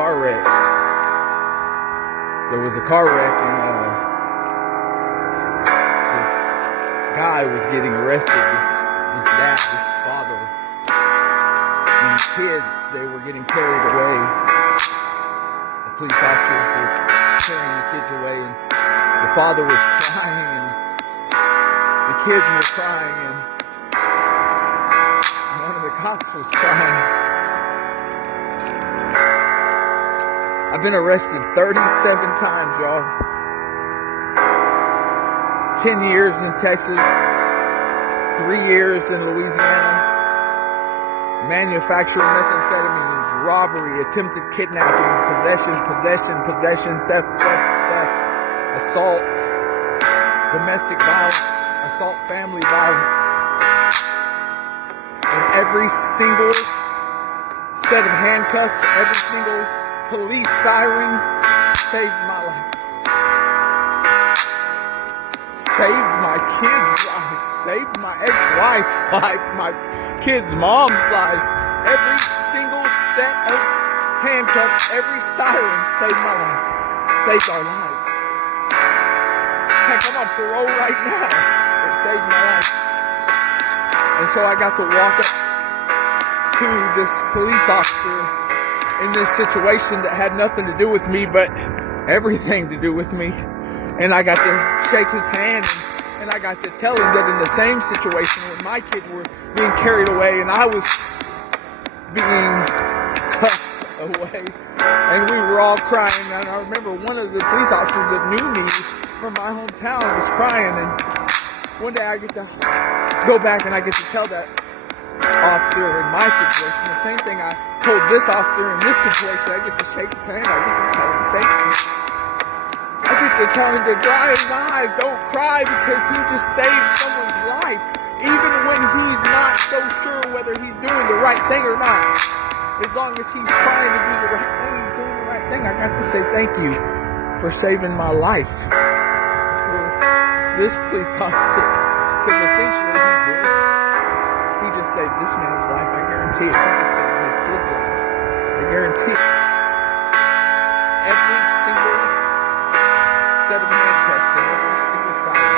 car wreck. There was a car wreck, and this guy was getting arrested. This dad, this father, and the kids, they were getting carried away. The police officers were carrying the kids away, and the father was crying, and the kids were crying, and one of the cops was crying. I've been arrested 37 times, y'all. 10 years in Texas, 3 years in Louisiana. Manufacturing methamphetamines, robbery, attempted kidnapping, possession, theft, assault, domestic violence, assault family violence. And every single set of handcuffs, every single police siren saved my life. Saved my kid's life. Saved my ex-wife's life. My kid's mom's life. Every single set of handcuffs, every siren saved my life. Saved our lives. Heck, I'm on parole right now. It saved my life. And so I got to walk up to this police officer in this situation that had nothing to do with me, but everything to do with me. And I got to shake his hand, and I got to tell him that in the same situation when my kids were being carried away and I was being cuffed away, and we were all crying. And I remember one of the police officers that knew me from my hometown was crying, and one day I get to go back and I get to tell that officer in my situation the same thing I told this officer in this situation. I get to shake his hand. I get to tell him thank you. I get to tell him to dry his eyes, don't cry, because he just saved someone's life. Even when he's not so sure whether he's doing the right thing or not. As long as he's trying to do the right thing, he's doing the right thing. I got to say thank you for saving my life. For this police officer. Because essentially he did. He just saved this man's life, I guarantee it. He just saved his kids' lives. I guarantee it. Every single set of handcuffs and every single side